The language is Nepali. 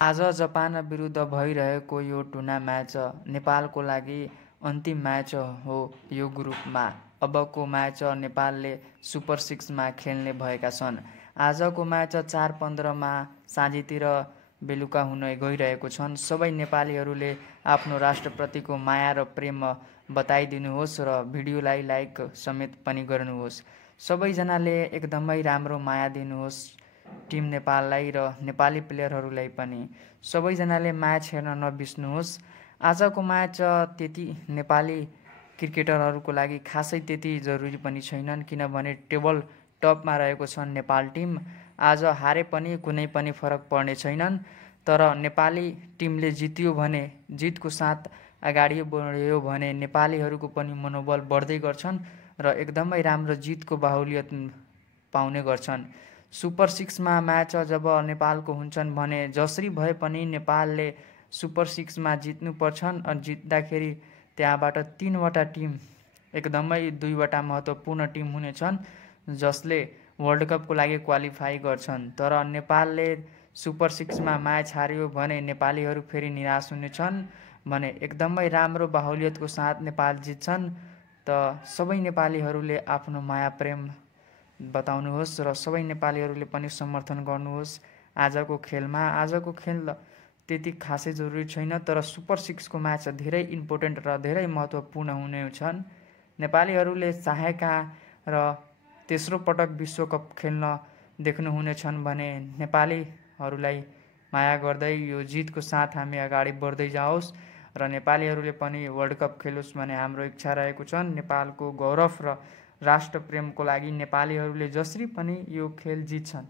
आज जापान विरुद्ध भइरहेको यो टुर्ना म्याच नेपालको लागि अन्तिम म्याच हो। यो ग्रुपमा अबको म्याच नेपालले सुपर 6मा खेल्ने भएका छन्। आजको म्याच 4:15 साँझतिर बेलुका हुन गइरहेको छन्। सबै नेपालीहरूले आफ्नो राष्ट्रप्रतिको माया र प्रेम बताइदिनुहोस् र भिडियोलाई लाइक समेत पनि गर्नुहोस्। सबैजनाले एकदमै राम्रो माया दिनुहोस् टिम नेपाललाई र नेपाली प्लेयरहरूलाई पनि। सबैजनाले म्याच हेर्न नबिर्सनुहोस्। आजको म्याच त्यति नेपाली क्रिकेटरहरूको लागि खासै त्यति जरुरी पनि छैनन्, किनभने टेबल टपमा रहेको छन् नेपाल टिम। आज हारे पनि कुनै पनि फरक पर्ने छैनन्, तर नेपाली टिमले जित्यो भने, जितको साथ अगाडि बढ्यो भने नेपालीहरूको पनि मनोबल बढ्दै गर्छन् र एकदमै राम्रो जितको बाहुल्यत पाउने गर्छन्। सुपर 6मा म्याच जब नेपालको हुन्छन् भने जसरी भए पनि नेपालले सुपर 6मा जित्नुपर्छन्। जित्दाखेरि त्यहाँबाट 3वटा टिम, एकदमै 2वटा महत्त्वपूर्ण टिम हुनेछन् जसले वर्ल्ड कपको लागि क्वालिफाई गर्छन्। तर नेपालले सुपर 6मा म्याच हार्यो भने नेपालीहरू फेरि निराश हुनेछन् भने एकदमै राम्रो बाहुल्यतको साथ नेपाल जित्छन्। त सबै नेपालीहरूले आफ्नो माया प्रेम बताउनुहोस् र सबै नेपालीहरूले पनि समर्थन गर्नुहोस् आजको खेलमा। आजको खेल त्यति खासै जरुरी छैन, तर सुपर 6को म्याच धेरै इम्पोर्टेन्ट र धेरै महत्त्वपूर्ण हुनेछन्। नेपालीहरूले चाहेका र तेस्रो पटक विश्वकप खेल्न देख्नुहुनेछन् भने नेपालीहरूलाई माया गर्दै यो जितको साथ हामी अगाडि बढ्दै जाओस् र नेपालीहरूले पनि वर्ल्ड कप खेलोस् भन्ने हाम्रो इच्छा रहेको छ। नेपालको गौरव र राष्ट्र प्रेमको लागि नेपालीहरूले जसरी पनि यो खेल जित्छन्।